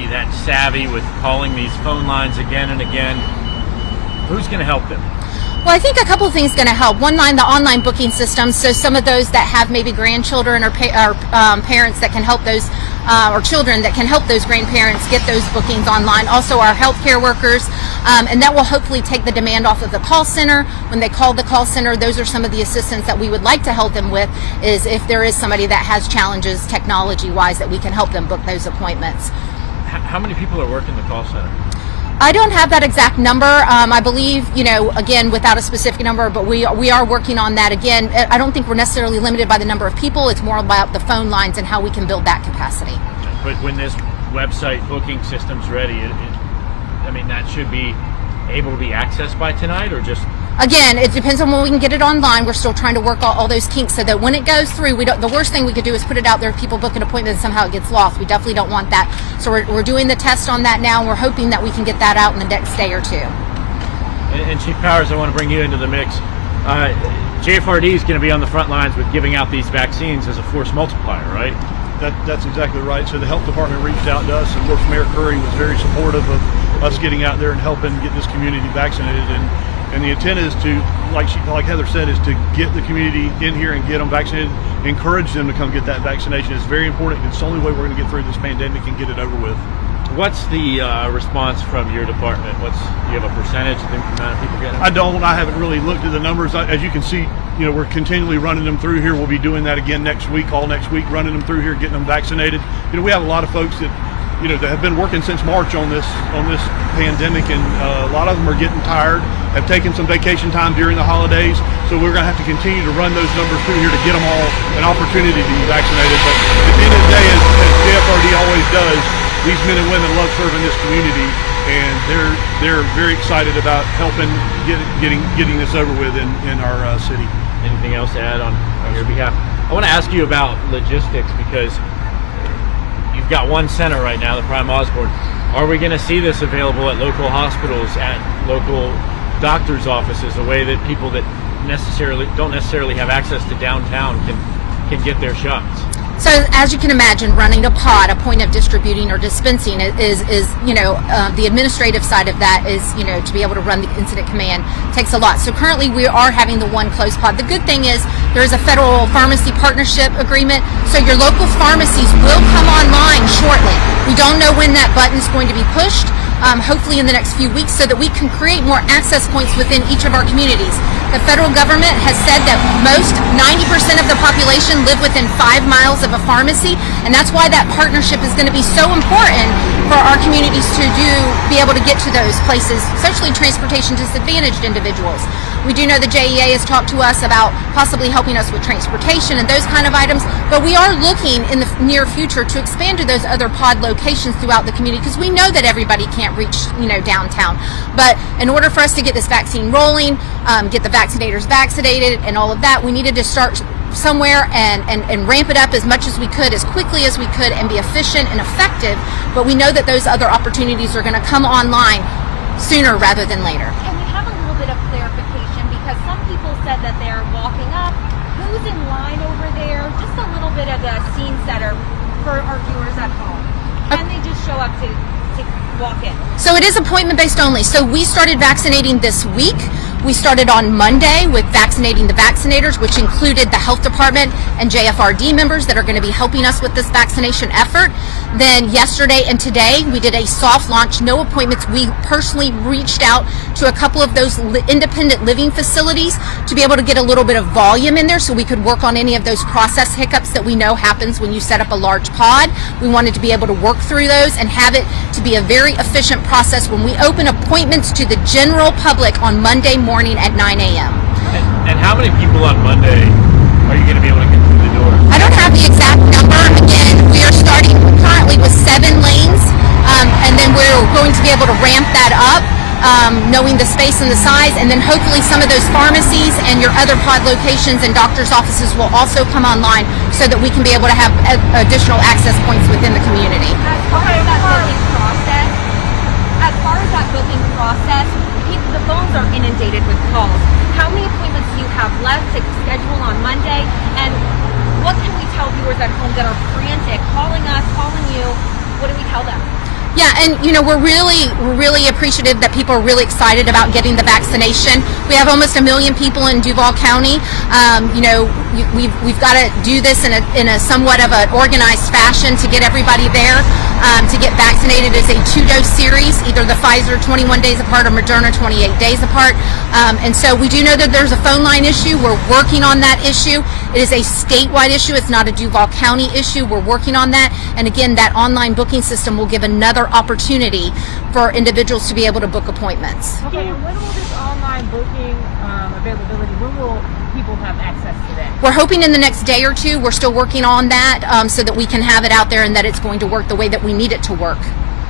be that savvy with calling these phone lines again and again. Who's going to help them? Well, I think a couple of things going to help. One line, the online booking system. So some of those that have maybe grandchildren or parents that can help those, or children that can help those grandparents get those bookings online. Also our healthcare workers, and that will hopefully take the demand off of the call center. When they call the call center, those are some of the assistance that we would like to help them with, is if there is somebody that has challenges technology-wise, that we can help them book those appointments. How many people are working the call center? I don't have that exact number. I believe, again, without a specific number, but we are working on that. Again, I don't think we're necessarily limited by the number of people. It's more about the phone lines and how we can build that capacity. But when this website booking system's ready, that should be able to be accessed by tonight, or just... Again, it depends on when we can get it online. We're still trying to work all those kinks so that when it goes through, the worst thing we could do is put it out there, people book an appointment and somehow it gets lost. We definitely don't want that. So we're doing the test on that now, and we're hoping that we can get that out in the next day or two. And Chief Powers, I want to bring you into the mix. JFRD is going to be on the front lines with giving out these vaccines as a force multiplier, right? That's exactly right. So the health department reached out to us, and of course Mayor Curry was very supportive of us getting out there and helping get this community vaccinated. And the intent is to, like Heather said, is to get the community in here and get them vaccinated, encourage them to come get that vaccination. It's very important. It's the only way we're going to get through this pandemic and get it over with. What's the response from your department? Do you have a percentage of the amount of people getting it? I don't. I haven't really looked at the numbers. As you can see, we're continually running them through here. We'll be doing that again next week, all next week, running them through here, getting them vaccinated. We have a lot of folks that that have been working since March on this pandemic, and a lot of them are getting tired, have taken some vacation time during the holidays, so we're going to have to continue to run those numbers through here to get them all an opportunity to be vaccinated. But at the end of the day, as JFRD always does, these men and women love serving this community, and they're very excited about helping getting this over with in our city. Anything else to add on your behalf? I want to ask you about logistics, because you've got one center right now, the Prime Osborne. Are we going to see this available at local hospitals, at local doctors' offices, a way that people that don't necessarily have access to downtown can get their shots? So as you can imagine, running a pod, a point of distributing or dispensing, is the administrative side of that is, to be able to run the incident command takes a lot. So currently we are having the one closed pod. The good thing is there is a federal pharmacy partnership agreement, so your local pharmacies will come online shortly. We don't know when that button's going to be pushed. Hopefully in the next few weeks, so that we can create more access points within each of our communities. The federal government has said that most 90% of the population live within 5 miles of a pharmacy, and that's why that partnership is going to be so important for our communities to be able to get to those places, especially transportation disadvantaged individuals. We do know the JEA has talked to us about possibly helping us with transportation and those kind of items, but we are looking in the near future to expand to those other pod locations throughout the community, because we know that everybody can't reach downtown. But in order for us to get this vaccine rolling, get the vaccinators vaccinated and all of that, we needed to start somewhere and ramp it up as much as we could, as quickly as we could, and be efficient and effective. But we know that those other opportunities are going to come online sooner rather than later. And we have a little bit of clarification, because some people said that they're walking up. Who's in line over there? Just a little bit of a scene setter for our viewers at home. Can they just show up to walk in? So it is appointment based only. So we started vaccinating this week. We started on Monday with vaccinating the vaccinators, which included the health department and JFRD members that are going to be helping us with this vaccination effort. Then yesterday and today we did a soft launch, no appointments. We personally reached out to a couple of those independent living facilities to be able to get a little bit of volume in there, so we could work on any of those process hiccups that we know happens when you set up a large pod. We wanted to be able to work through those and have it to be a very efficient process when we open appointments to the general public on Monday morning at 9 a.m. And how many people on Monday are you going to be able to get through the door? I don't have the exact number. Again, we are starting currently with 7 lanes, and then we're going to be able to ramp that up, knowing the space and the size, and then hopefully some of those pharmacies and your other pod locations and doctors' offices will also come online, so that we can be able to have additional access points within the community. As far as that booking process, the phones are inundated with calls. How many appointments do you have left to schedule on Monday? And what can we tell viewers at home that are frantic, calling us, calling you? What do we tell them? Yeah, and we're really appreciative that people are really excited about getting the vaccination. We have almost 1 million people in Duval County. We've got to do this in a somewhat of an organized fashion to get everybody there to get vaccinated. It's a 2-dose series, either the Pfizer 21 days apart or Moderna 28 days apart. And so we do know that there's a phone line issue. We're working on that issue. It is a statewide issue. It's not a Duval County issue. We're working on that. And again, that online booking system will give another opportunity for individuals to be able to book appointments. Okay, and when will this online booking availability, when will people have access to that? We're hoping in the next day or two. We're still working on that so that we can have it out there and that it's going to work the way that we need it to work.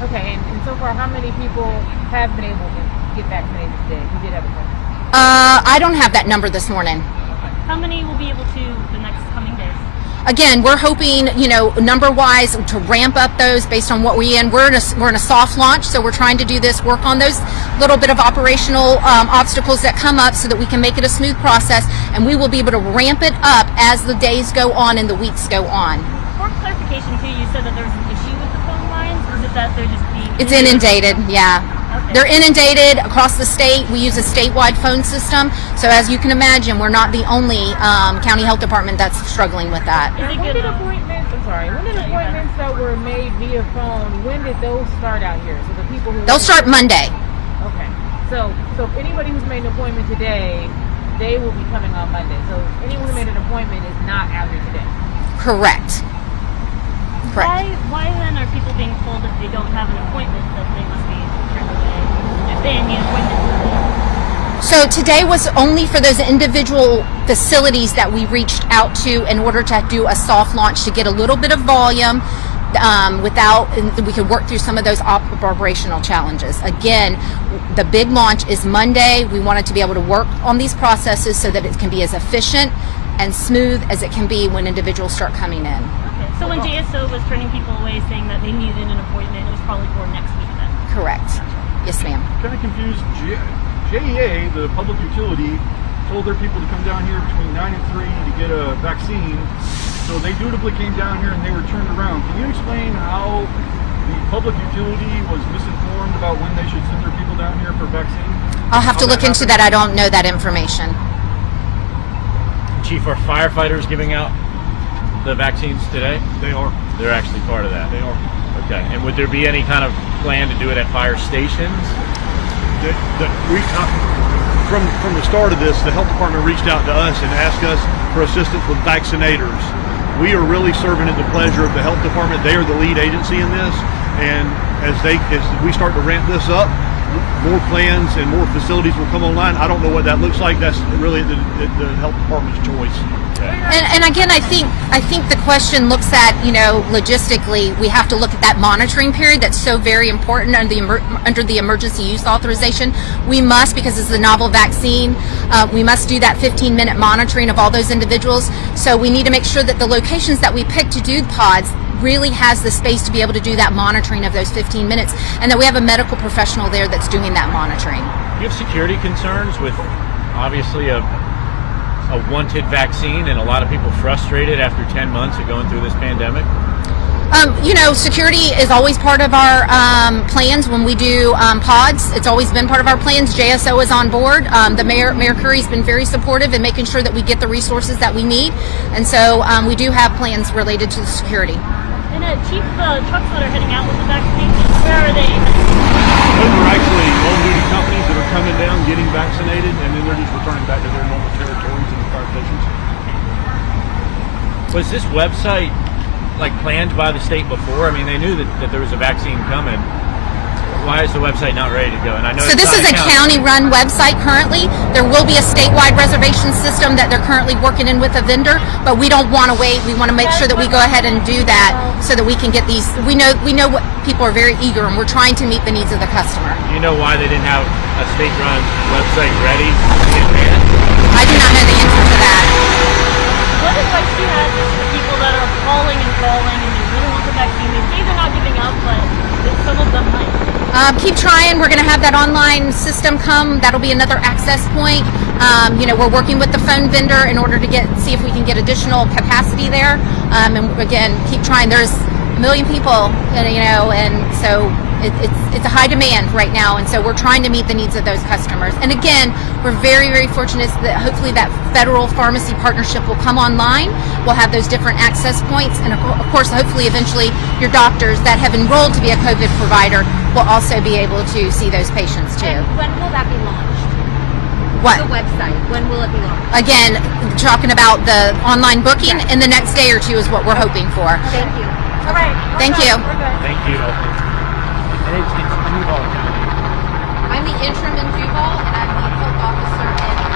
Okay, and so far, how many people have been able to get vaccinated today? You did have a question. I don't have that number this morning. How many will be able to the next coming days? Again, we're hoping, number-wise, to ramp up those based on what we're in a soft launch, so we're trying to do this, work on those little bit of operational obstacles that come up so that we can make it a smooth process, and we will be able to ramp it up as the days go on and the weeks go on. For clarification, too, you said that there's an issue with the phone lines, or is it that they're just being... It's inundated, yeah. Okay. They're inundated across the state. We use a statewide phone system. So as you can imagine, we're not the only county health department that's struggling with that. Is it When good? did appointments that were made via phone, when did those start out here? So the people who... They'll start Monday. Okay. So if anybody who's made an appointment today, they will be coming on Monday. So anyone who made an appointment is not out here today. Correct. Why then are people being told if they don't have an appointment that they must be turned away if they need an appointment? So today was only for those individual facilities that we reached out to in order to do a soft launch to get a little bit of volume and we could work through some of those operational challenges. Again, the big launch is Monday. We wanted to be able to work on these processes so that it can be as efficient and smooth as it can be when individuals start coming in. Okay. So when JSO was turning people away saying that they needed an appointment, it was probably for next week then? Correct. Yes, ma'am. Kind of confused. JEA, the public utility, told their people to come down here between 9 and 3 to get a vaccine. So they dutifully came down here and they were turned around. Can you explain how the public utility was misinformed about when they should send their people down here for vaccine? I'll have to look into that. I don't know that information. Chief, are firefighters giving out the vaccines today? They are. They're actually part of that. They are. Okay. And would there be any kind of plan to do it at fire stations? From the start of this, the health department reached out to us and asked us for assistance with vaccinators. We are really serving at the pleasure of the health department. They are the lead agency in this, and as we start to ramp this up, more plans and more facilities will come online. I don't know what that looks like. That's really the health department's choice. And again, I think the question looks at, logistically, we have to look at that monitoring period that's so very important under the emergency use authorization. We must, because it's a novel vaccine, we must do that 15-minute monitoring of all those individuals. So we need to make sure that the locations that we pick to do pods really has the space to be able to do that monitoring of those 15 minutes, and that we have a medical professional there that's doing that monitoring. Do you have security concerns with, obviously, a wanted vaccine and a lot of people frustrated after 10 months of going through this pandemic? Security is always part of our plans when we do pods. It's always been part of our plans. JSO is on board. The Mayor Curry's been very supportive in making sure that we get the resources that we need. And so we do have plans related to the security. And Chief, the trucks that are heading out with the vaccinations, where are they? Those are actually on-duty companies that are coming down, getting vaccinated, and then they're just returning back to their normal territories and the fire stations. Was this website planned by the state before? I mean, they knew that there was a vaccine coming. Why is the website not ready to go? And I know So this is a county-run website currently. There will be a statewide reservation system that they're currently working in with a vendor, but we don't want to wait. We want to make sure that we go ahead and do that so that we can get these. We know what people are very eager, and we're trying to meet the needs of the customer. Do you know why they didn't have a state-run website ready in advance? I do not know the answer to that. What advice do you have for people that are calling and they really want the vaccine? They say they're not giving up, but some of them might. Keep trying. We're going to have that online system come. That'll be another access point. We're working with the phone vendor in order to see if we can get additional capacity there. And again, keep trying. There's million people, and so it's a high demand right now, and so we're trying to meet the needs of those customers. And again, we're very, very fortunate that hopefully that federal pharmacy partnership will come online. We'll have those different access points, and of course, hopefully, eventually, your doctors that have enrolled to be a COVID provider will also be able to see those patients too. And when will that be launched? What? The website. When will it be launched? Again, talking about the online booking in the next day or two is what we're hoping for. Thank you. All right. Thank you. We're good. Thank you. And it's Duval County. I'm the interim in Duval, and I'm the health officer in